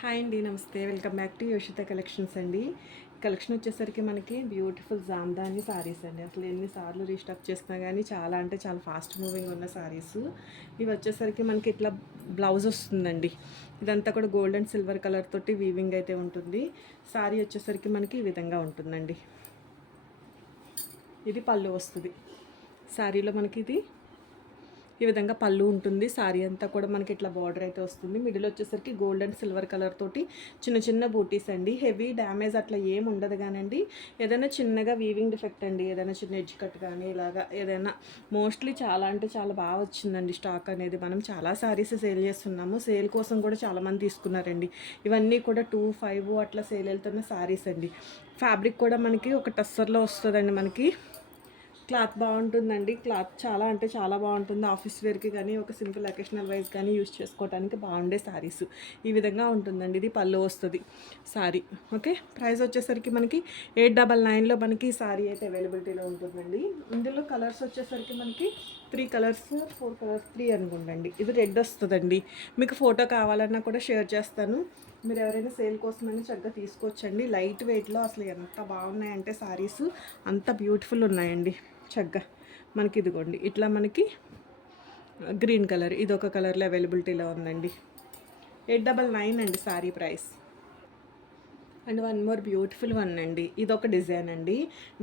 Hi అండి, నమస్తే. Welcome back to యోషిత collections అండి. కలెక్షన్ వచ్చేసరికి మనకి బ్యూటిఫుల్ జామ్దాని సారీస్ అండి. అసలు ఎన్నిసార్లు రీస్టాక్ చేసినా కానీ చాలా అంటే చాలా ఫాస్ట్ మూవింగ్ ఉన్న సారీస్. ఇవి వచ్చేసరికి మనకి ఇట్లా బ్లౌజ్ వస్తుందండి. ఇదంతా కూడా గోల్డ్ అండ్ సిల్వర్ కలర్ తోటి వీవింగ్ అయితే ఉంటుంది. సారీ వచ్చేసరికి మనకి ఈ విధంగా ఉంటుందండి. ఇది పళ్ళు వస్తుంది. సారీలో మనకి ఇది ఈ విధంగా పళ్ళు ఉంటుంది. సారీ అంతా కూడా మనకి ఇట్లా బార్డర్ అయితే వస్తుంది. మిడిల్ వచ్చేసరికి గోల్డ్ అండ్ సిల్వర్ కలర్ తోటి చిన్న చిన్న బూటీస్ అండి. హెవీ డ్యామేజ్ అట్లా ఏం ఉండదు కానండి. ఏదైనా చిన్నగా వీవింగ్ డిఫెక్ట్ అండి, ఏదైనా చిన్న ఎడ్జ్ కట్ కానీ ఇలాగా ఏదైనా మోస్ట్లీ చాలా అంటే చాలా బాగా వచ్చిందండి స్టాక్ అనేది. మనం చాలా సారీస్ సేల్ చేస్తున్నాము. సేల్ కోసం కూడా చాలామంది తీసుకున్నారండి. ఇవన్నీ కూడా 2-5 అట్లా సేల్ వెళ్తున్న సారీస్ అండి. ఫ్యాబ్రిక్ కూడా మనకి ఒక టస్సర్లో వస్తుందండి. మనకి క్లాత్ బాగుంటుందండి. క్లాత్ చాలా అంటే చాలా బాగుంటుంది. ఆఫీస్ వేర్కి కానీ ఒక సింపుల్ అకేషనల్ వైజ్ కానీ యూస్ చేసుకోవడానికి బాగుండే శారీస్ ఈ విధంగా ఉంటుందండి. ఇది పళ్ళు వస్తుంది శారీ. ఓకే, ప్రైస్ వచ్చేసరికి మనకి 899లో మనకి శారీ అయితే అవైలబిలిటీలో ఉంటుందండి. ఇందులో కలర్స్ వచ్చేసరికి మనకి 3 కలర్స్ 4 కలర్స్ 3 అనుకుంటండి. ఇది రెడ్ వస్తుందండి. మీకు ఫోటో కావాలన్నా కూడా షేర్ చేస్తాను. మీరు ఎవరైనా సేల్ కోసమైనా చక్కగా తీసుకోవచ్చండి. లైట్ వెయిట్లో అసలు ఎంత బాగున్నాయంటే శారీస్ అంత బ్యూటిఫుల్ ఉన్నాయండి. చక్కగా మనకి ఇదిగోండి ఇట్లా మనకి గ్రీన్ కలర్ ఇది ఒక కలర్లో అవైలబిలిటీలో ఉందండి. 899 అండి sari price. And one more beautiful one అండి. ఇది ఒక డిజైన్ అండి.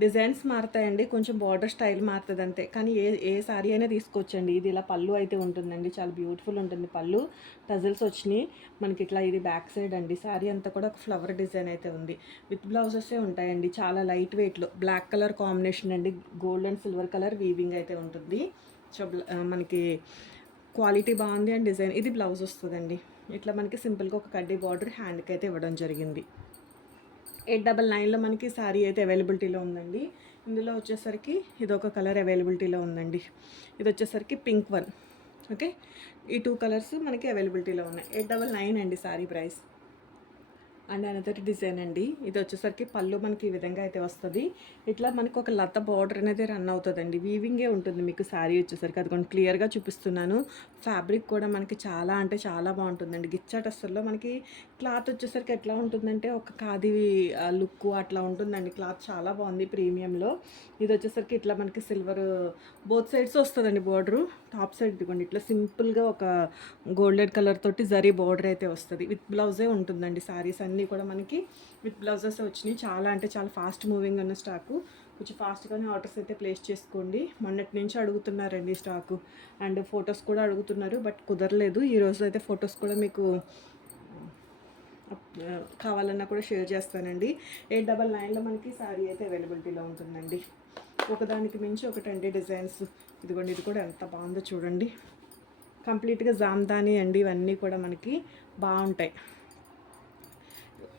డిజైన్స్ మారుతాయండి, కొంచెం బార్డర్ స్టైల్ మారుతుంది అంతే. కానీ ఏ సారీ అయినా తీసుకోవచ్చండి. ఇది ఇలా పళ్ళు అయితే ఉంటుందండి. చాలా బ్యూటిఫుల్ ఉంటుంది పళ్ళు. టజల్స్ వచ్చినాయి మనకి ఇట్లా. ఇది బ్యాక్ సైడ్ అండి. సారీ అంతా కూడా ఒక ఫ్లవర్ డిజైన్ అయితే ఉంది. విత్ బ్లౌజెసే ఉంటాయండి. చాలా లైట్ వెయిట్లో బ్లాక్ కలర్ కాంబినేషన్ అండి. Gold and silver colour weaving అయితే ఉంటుంది. సో మనకి క్వాలిటీ బాగుంది అండ్ డిజైన్. ఇది బ్లౌజ్ వస్తుందండి. ఇట్లా మనకి సింపుల్గా ఒక కడ్డీ బార్డర్ హ్యాండ్కి అయితే ఇవ్వడం జరిగింది. 899లో మనకి శారీ అయితే అవైలబిలిటీలో ఉందండి. ఇందులో వచ్చేసరికి ఇది ఒక కలర్ అవైలబిలిటీలో ఉందండి. ఇది వచ్చేసరికి పింక్ వన్. ఓకే, ఈ 2 కలర్స్ మనకి అవైలబిలిటీలో ఉన్నాయి. 899 అండి sari price. And another design అండి. ఇది వచ్చేసరికి పళ్ళు మనకి ఈ విధంగా అయితే వస్తుంది. ఇట్లా మనకు ఒక లత బార్డర్ అనేది రన్ అవుతుందండి. వీవింగే ఉంటుంది మీకు శారీ వచ్చేసరికి. అది కొంచెం క్లియర్గా చూపిస్తున్నాను. ఫ్యాబ్రిక్ కూడా మనకి చాలా అంటే చాలా బాగుంటుందండి. గిచ్చాటస్సల్లో మనకి క్లాత్ వచ్చేసరికి ఎట్లా ఉంటుందంటే ఒక ఖాదీ లుక్ అట్లా ఉంటుందండి. క్లాత్ చాలా బాగుంది ప్రీమియంలో. ఇది వచ్చేసరికి ఇట్లా మనకి సిల్వర్ బోత్ సైడ్స్ వస్తుందండి బార్డరు. టాప్ సైడ్ ఇదిగోండి ఇట్లా సింపుల్గా ఒక గోల్డెన్ కలర్ తోటి జరీ బార్డర్ అయితే వస్తుంది. విత్ బ్లౌజే ఉంటుందండి. శారీస్ అన్నీ కూడా మనకి విత్ బ్లౌజెస్ వచ్చినాయి. చాలా అంటే చాలా ఫాస్ట్ మూవింగ్ ఉన్న స్టాకు. కొంచెం ఫాస్ట్గానే ఆర్డర్స్ అయితే ప్లేస్ చేసుకోండి. మొన్నటి నుంచి అడుగుతున్నారండి స్టాకు. అండ్ ఫొటోస్ కూడా అడుగుతున్నారు, బట్ కుదరలేదు. ఈరోజు అయితే ఫొటోస్ కూడా మీకు కావాలన్నా కూడా షేర్ చేస్తానండి. 899లో మనకి శారీ అయితే అవైలబిలిటీలో ఉంటుందండి. ఒకదానికి మించి ఒకటండి డిజైన్స్. ఇదిగోండి ఇది కూడా ఎంత బాగుందో చూడండి. కంప్లీట్గా జామ్దాని అండి. ఇవన్నీ కూడా మనకి బాగుంటాయి.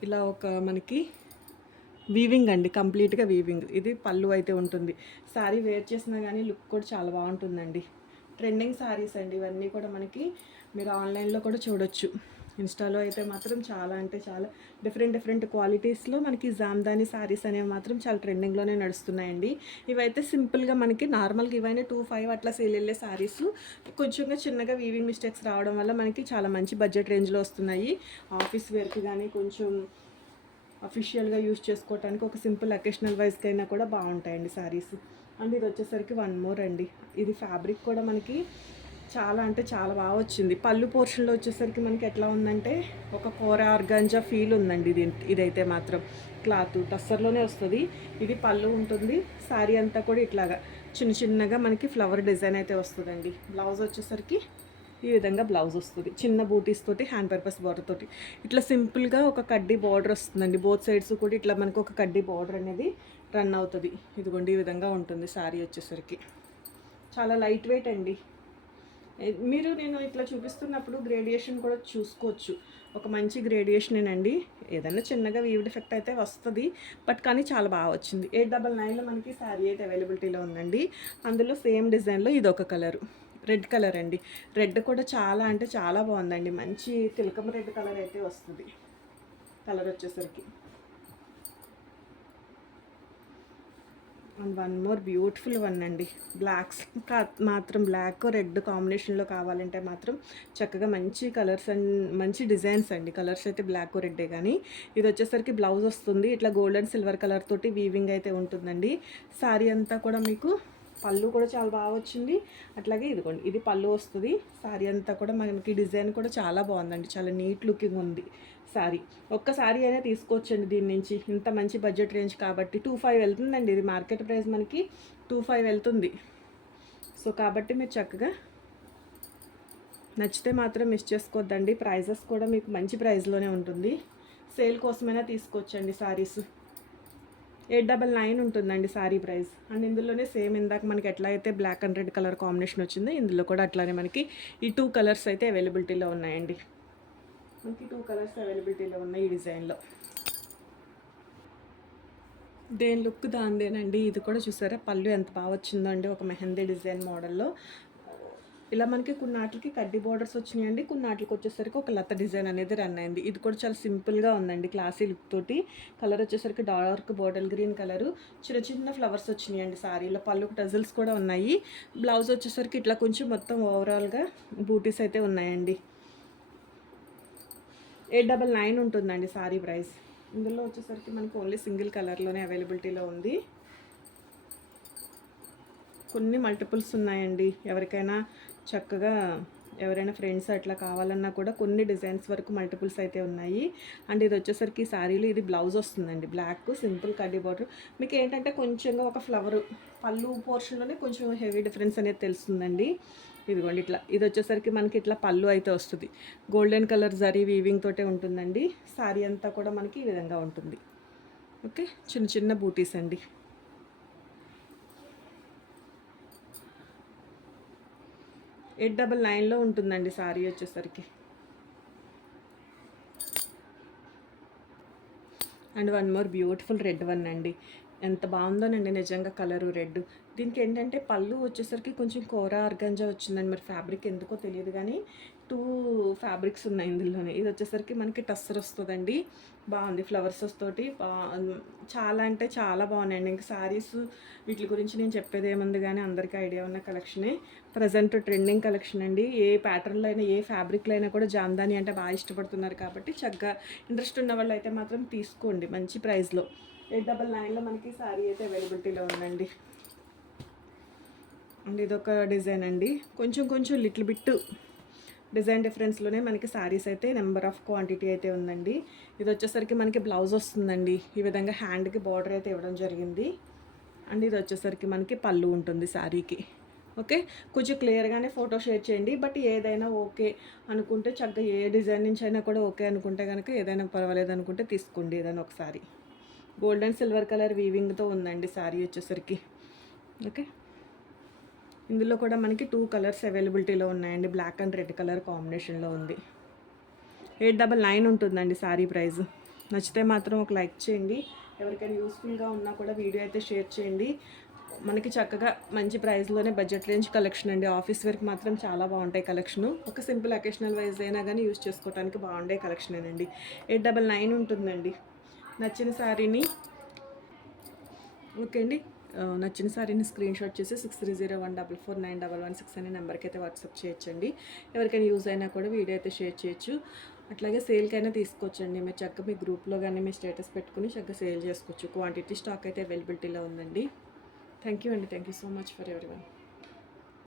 ఇలా ఒక మనకి వీవింగ్ అండి, కంప్లీట్గా వీవింగ్. ఇది పళ్ళు అయితే ఉంటుంది. శారీ వేర్ చేసినా కానీ లుక్ కూడా చాలా బాగుంటుందండి. ట్రెండింగ్ శారీస్ అండి ఇవన్నీ కూడా. మనకి మీరు ఆన్లైన్లో కూడా చూడొచ్చు. ఇన్స్టాలో అయితే మాత్రం చాలా అంటే చాలా డిఫరెంట్ క్వాలిటీస్లో మనకి జామ్దాని శారీస్ అనేవి మాత్రం చాలా ట్రెండింగ్లోనే నడుస్తున్నాయండి. ఇవైతే సింపుల్గా మనకి నార్మల్గా ఇవైనా 2-5 అట్లా సేల్ వెళ్ళే శారీస్ కొంచెంగా చిన్నగా వీవింగ్ మిస్టేక్స్ రావడం వల్ల మనకి చాలా మంచి బడ్జెట్ రేంజ్లో వస్తున్నాయి. ఆఫీస్ వేర్కి కానీ కొంచెం అఫీషియల్గా యూస్ చేసుకోవడానికి ఒక సింపుల్ అకేషనల్ వైజ్కి అయినా కూడా బాగుంటాయండి శారీస్. అండ్ ఇది వచ్చేసరికి వన్ మోర్ అండి. ఇది ఫ్యాబ్రిక్ కూడా మనకి చాలా అంటే చాలా బాగా వచ్చింది. పళ్ళు పోర్షన్లో వచ్చేసరికి మనకి ఎట్లా ఉందంటే ఒక కూర ఆర్గాంజా ఫీల్ ఉందండి. ఇదైతే మాత్రం క్లాత్ టస్సర్లోనే వస్తుంది. ఇది పళ్ళు ఉంటుంది. శారీ అంతా కూడా ఇట్లాగా చిన్నగా మనకి ఫ్లవర్ డిజైన్ అయితే వస్తుందండి. బ్లౌజ్ వచ్చేసరికి ఈ విధంగా బ్లౌజ్ వస్తుంది. చిన్న బూటీస్ తోటి హ్యాండ్ పర్పస్ బార్డర్ తోటి ఇట్లా సింపుల్గా ఒక కడ్డీ బార్డర్ వస్తుందండి. బోత్ సైడ్స్ కూడా ఇట్లా మనకు ఒక కడ్డీ బార్డర్ అనేది రన్ అవుతుంది. ఇదిగోండి ఈ విధంగా ఉంటుంది శారీ వచ్చేసరికి. చాలా లైట్ వెయిట్ అండి. నేను ఇట్లా చూపిస్తున్నప్పుడు గ్రేడియేషన్ కూడా చూసుకోవచ్చు. ఒక మంచి గ్రేడియేషనేనండి. ఏదైనా చిన్నగా వీవ్ డిఫెక్ట్ అయితే వస్తుంది, బట్ కానీ చాలా బాగా వచ్చింది. 899లో మనకి శారీ అయితే అవైలబిలిటీలో ఉందండి. అందులో సేమ్ డిజైన్లో ఇది ఒక కలరు, రెడ్ కలర్ అండి. రెడ్ కూడా చాలా అంటే చాలా బాగుందండి. మంచి తిలకం రెడ్ కలర్ అయితే వస్తుంది. కలర్ వచ్చేసరికి and one more beautiful one అండి. బ్లాక్స్ మాత్రం బ్లాక్ రెడ్ కాంబినేషన్లో కావాలంటే మాత్రం చక్కగా మంచి కలర్స్ అండ్ మంచి డిజైన్స్ అండి. కలర్స్ అయితే బ్లాక్ రెడ్డే, కానీ ఇది వచ్చేసరికి బ్లౌజ్ వస్తుంది ఇట్లా గోల్డ్ అండ్ సిల్వర్ కలర్ తోటి వీవింగ్ అయితే ఉంటుందండి. శారీ అంతా కూడా మీకు పళ్ళు కూడా చాలా బాగా వచ్చింది. అట్లాగే ఇదిగోండి, ఇది పళ్ళు వస్తుంది. శారీ అంతా కూడా మనకి డిజైన్ కూడా చాలా బాగుందండి, చాలా నీట్ లుకింగ్ ఉంది శారీ. ఒక్క శారీ అయినా తీసుకోవచ్చండి దీని నుంచి, ఇంత మంచి బడ్జెట్ రేంజ్ కాబట్టి. 25 వెళ్తుందండి, ఇది మార్కెట్ ప్రైస్ మనకి 25 వెళ్తుంది. సో కాబట్టి మీరు చక్కగా నచ్చితే మాత్రం మిస్ చేసుకోవద్దండి. ప్రైజెస్ కూడా మీకు మంచి ప్రైస్లోనే ఉంటుంది. సేల్ కోసమైనా తీసుకోవచ్చండి శారీస్. 899 ఉంటుందండి శారీ ప్రైస్. అండ్ ఇందులోనే సేమ్ ఇందాక మనకి ఎట్లా అయితే black and red colour combination వచ్చిందో ఇందులో కూడా అట్లానే మనకి ఈ 2 కలర్స్ అయితే అవైలబిలిటీలో ఉన్నాయండి. మనకి 2 కలర్స్ అవైలబిలిటీలో ఉన్నాయి ఈ డిజైన్లో. దేని లుక్ దాందేనండి. ఇది కూడా చూసారా పళ్ళు ఎంత బాగా వచ్చిందో అండి, ఒక మెహందీ డిజైన్ మోడల్లో. ఇలా మనకి కొన్నాటికి కడ్డీ బార్డర్స్ వచ్చినాయండి, కొన్నాటికి వచ్చేసరికి ఒక లత డిజైన్ అనేది రన్ అయింది. ఇది కూడా చాలా సింపుల్గా ఉందండి, క్లాసీ లుక్ తోటి. కలర్ వచ్చేసరికి డార్క్ బాటిల్ గ్రీన్ కలరు, చిన్న చిన్న ఫ్లవర్స్ వచ్చినాయండి సారీలో. పళ్ళుకు టజల్స్ కూడా ఉన్నాయి. బ్లౌజ్ వచ్చేసరికి ఇట్లా కొంచెం మొత్తం ఓవరాల్గా బూటీస్ అయితే ఉన్నాయండి. 899 ఉంటుందండి సారీ ప్రైస్. ఇందులో వచ్చేసరికి మనకి ఓన్లీ సింగిల్ కలర్లోనే అవైలబిలిటీలో ఉంది. కొన్ని మల్టిపుల్స్ ఉన్నాయండి, ఎవరికైనా చక్కగా ఎవరైనా ఫ్రెండ్స్ అట్లా కావాలన్నా కూడా కొన్ని డిజైన్స్ వరకు మల్టిపుల్స్ అయితే ఉన్నాయి. అండ్ ఇది వచ్చేసరికి శారీలో ఇది బ్లౌజ్ వస్తుందండి, బ్లాక్ సింపుల్ కడ్డీ బార్డర్. మీకు ఏంటంటే కొంచెంగా ఒక ఫ్లవర్ పళ్ళు పోర్షన్లోనే కొంచెం హెవీ డిఫరెన్స్ అనేది తెలుస్తుందండి. ఇదిగోండి ఇట్లా, ఇది వచ్చేసరికి మనకి ఇట్లా పళ్ళు అయితే వస్తుంది. గోల్డెన్ కలర్ జరీ వీవింగ్ తోటే ఉంటుందండి. శారీ అంతా కూడా మనకి ఈ విధంగా ఉంటుంది. ఓకే, చిన్న చిన్న బూటీస్ అండి. 899లో ఉంటుందండి శారీ వచ్చేసరికి. And one more beautiful red one అండి. ఎంత బాగుందోనండి నిజంగా కలరు రెడ్. దీనికి ఏంటంటే పళ్ళు వచ్చేసరికి కొంచెం కోరా ఆర్గంజా వచ్చిందండి, మరి ఫ్యాబ్రిక్ ఎందుకో తెలియదు కానీ 2 ఫ్యాబ్రిక్స్ ఉన్నాయి ఇందులోనే. ఇది వచ్చేసరికి మనకి టస్సర్ వస్తుందండి, బాగుంది ఫ్లవర్స్ తోటి. చాలా అంటే చాలా బాగున్నాయండి. ఇంక శారీస్ వీటి గురించి నేను చెప్పేది ఏముంది కానీ అందరికీ ఐడియా ఉన్న కలెక్షనే. ప్రజెంట్ ట్రెండింగ్ కలెక్షన్ అండి. ఏ ప్యాటర్న్లో అయినా ఏ ఫ్యాబ్రిక్లో అయినా కూడా జామ్దాని అంటే బాగా ఇష్టపడుతున్నారు కాబట్టి చక్కగా ఇంట్రెస్ట్ ఉన్న వాళ్ళు అయితే మాత్రం తీసుకోండి మంచి ప్రైస్లో. 899లో మనకి శారీ అయితే అవైలబిలిటీలో ఉందండి. అండ్ ఇదొక డిజైన్ అండి, కొంచెం కొంచెం లిటిల్ బిట్ డిజైన్ డిఫరెన్స్లోనే మనకి శారీస్ అయితే నెంబర్ ఆఫ్ క్వాంటిటీ అయితే ఉందండి. ఇది వచ్చేసరికి మనకి బ్లౌజ్ వస్తుందండి, ఈ విధంగా హ్యాండ్కి బార్డర్ అయితే ఇవ్వడం జరిగింది. అండ్ ఇది వచ్చేసరికి మనకి పళ్ళు ఉంటుంది శారీకి. ఓకే, కొంచెం క్లియర్గానే ఫోటో షేర్ చేయండి. బట్ ఏదైనా ఓకే అనుకుంటే చక్కగా ఏ డిజైన్ నుంచి అయినా కూడా ఓకే అనుకుంటే కనుక ఏదైనా పర్వాలేదు అనుకుంటే తీసుకోండి ఏదైనా ఒకసారి. గోల్డ్ అండ్ సిల్వర్ కలర్ వీవింగ్తో ఉందండి శారీ వచ్చేసరికి. ఓకే, ఇందులో కూడా మనకి 2 కలర్స్ అవైలబిలిటీలో ఉన్నాయండి, బ్లాక్ అండ్ రెడ్ కలర్ కాంబినేషన్లో ఉంది. 899 ఉంటుందండి శారీ ప్రైస్. నచ్చితే మాత్రం ఒక లైక్ చేయండి. ఎవరికైనా యూస్ఫుల్గా ఉన్నా కూడా వీడియో అయితే షేర్ చేయండి. మనకి చక్కగా మంచి ప్రైస్లోనే బడ్జెట్ రేంజ్ కలెక్షన్ అండి. ఆఫీస్ వేర్కి మాత్రం చాలా బాగుంటాయి కలెక్షను. ఒక సింపుల్ అకేషనల్ వైజ్ అయినా కానీ యూస్ చేసుకోవడానికి బాగుండే కలెక్షనేనండి. 899 ఉంటుందండి. నచ్చిన శారీని ఓకే అండి, నచ్చిన శారీని స్క్రీన్ షాట్ చేసి 6301449116 అనే నెంబర్కి అయితే వాట్సాప్ చేయొచ్చండి. ఎవరికైనా యూజ్ అయినా కూడా వీడియో అయితే షేర్ చేయొచ్చు. అట్లాగే సేల్కైనా తీసుకోవచ్చండి. మీరు చక్కగా మీ గ్రూప్లో కానీ మీ స్టేటస్ పెట్టుకుని చక్కగా సేల్ చేసుకోవచ్చు. క్వాంటిటీ స్టాక్ అయితే అవైలబిలిటీలో ఉందండి. థ్యాంక్ యూ అండి, thank you so much for everyone.